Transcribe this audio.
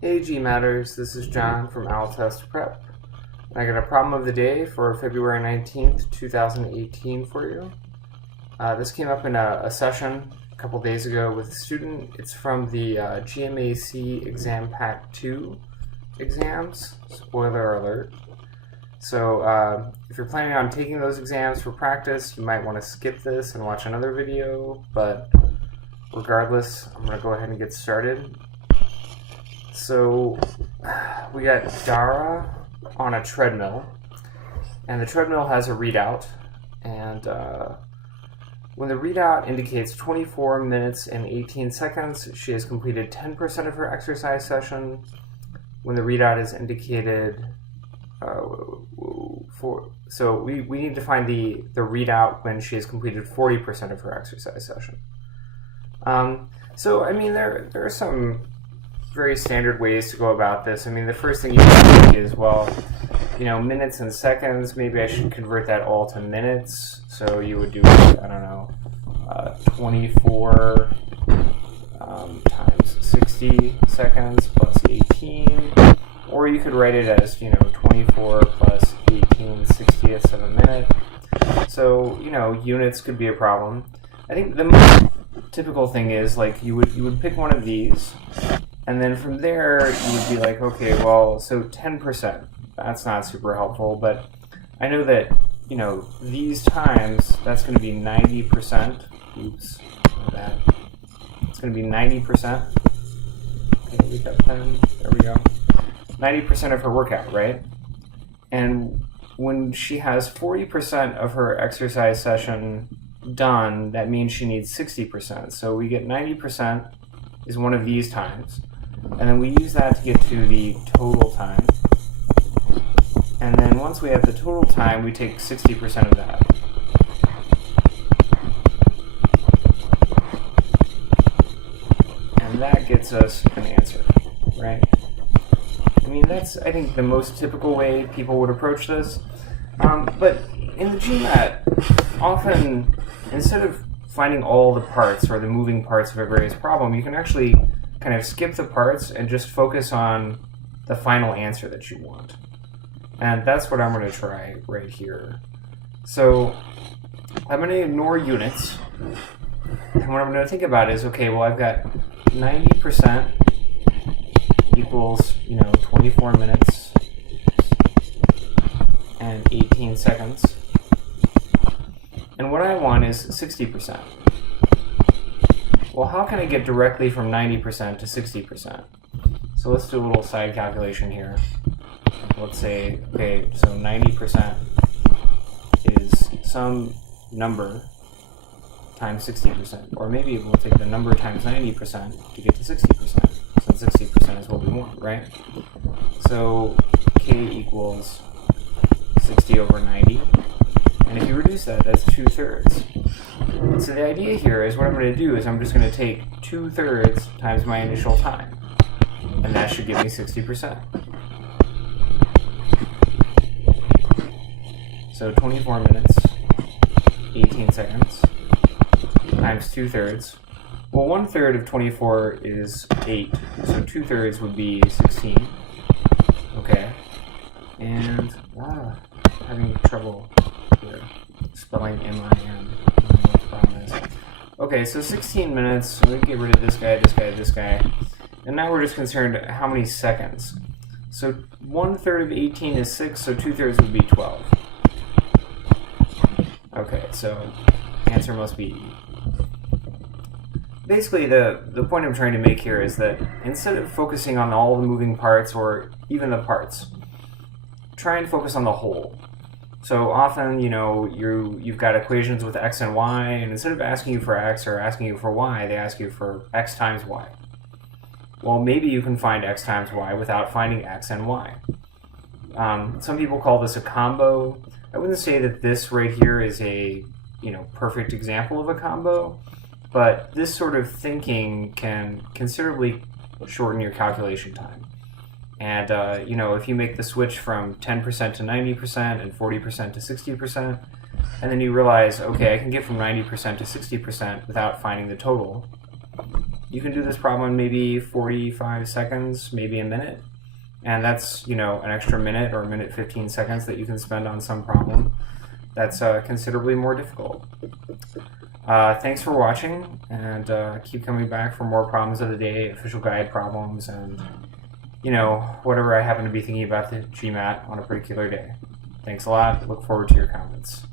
Hey GMatters, this is John from Owl Test Prep. And I got a problem of the day for February 19th, 2018 for you. This came up in a session a couple days ago with a student. It's from the GMAC Exam Pack 2 exams, spoiler alert. So if you're planning on taking those exams for practice, you might want to skip this and watch another video, but regardless, I'm going to go ahead and get started. So we got Dara on a treadmill, and the treadmill has a readout, and when the readout indicates 24 minutes and 18 seconds, she has completed 10% of her exercise session. When the readout is indicated, so we need to find the readout when she has completed 40% of her exercise session. So I mean, there are some very standard ways to go about this. I mean, the first thing you can think is, well, you know, minutes and seconds, maybe I should convert that all to minutes. So you would do, I don't know, 24 times 60 seconds plus 18. Or you could write it as, you know, 24 plus 18 sixtieths of a minute. So, you know, units could be a problem. I think the most typical thing is, like, you would pick one of these, and then from there, you would be like, okay, well, so 10%, that's not super helpful, but I know that, you know, these times, that's going to be 90%. Oops, my bad. It's going to be 90%. Okay, we got 10. There we go. 90% of her workout, right? And when she has 40% of her exercise session done, that means she needs 60%. So we get 90% is one of these times. And then we use that to get to the total time. And then once we have the total time, we take 60% of that. And that gets us an answer, right? I mean, that's, I think, the most typical way people would approach this. But in the GMAT, often, instead of finding all the parts or the moving parts of a various problem, you can actually kind of skip the parts and just focus on the final answer that you want. And that's what I'm going to try right here. So I'm going to ignore units. And what I'm going to think about is, okay, well, I've got 90% equals, you know, 24 minutes and 18 seconds. And what I want is 60%. Well, how can I get directly from 90% to 60%? So let's do a little side calculation here. Let's say, okay, so 90% is some number times 60%. Or maybe we'll take the number times 90% to get to 60%. Since 60% is what we want, right? So k equals 60 over 90. And if you reduce that, that's 2/3. So the idea here is, what I'm going to do is I'm just going to take 2/3 times my initial time. And that should give me 60%. So 24 minutes, 18 seconds, times 2/3. Well, 1/3 of 24 is 8, so 2/3 would be 16. Okay. And, having trouble here spelling M-I-N. Okay, so 16 minutes, so we get rid of this guy, this guy, this guy. And now we're just concerned how many seconds. So 1/3 of 18 is 6, so 2/3 would be 12. Okay, so answer must be E. Basically, the point I'm trying to make here is that instead of focusing on all the moving parts or even the parts, try and focus on the whole. So often, you know, you've got equations with x and y, and instead of asking you for x or asking you for y, they ask you for x times y. Well, maybe you can find x times y without finding x and y. Some people call this a combo. I wouldn't say that this right here is a, you know, perfect example of a combo, but this sort of thinking can considerably shorten your calculation time. And, you know, if you make the switch from 10% to 90% and 40% to 60%, and then you realize, okay, I can get from 90% to 60% without finding the total, you can do this problem in maybe 45 seconds, maybe a minute. And that's, an extra minute or a minute 15 seconds that you can spend on some problem that's considerably more difficult. Thanks for watching, and keep coming back for more problems of the day, official guide problems, and, whatever I happen to be thinking about the GMAT on a particular day. Thanks a lot. Look forward to your comments.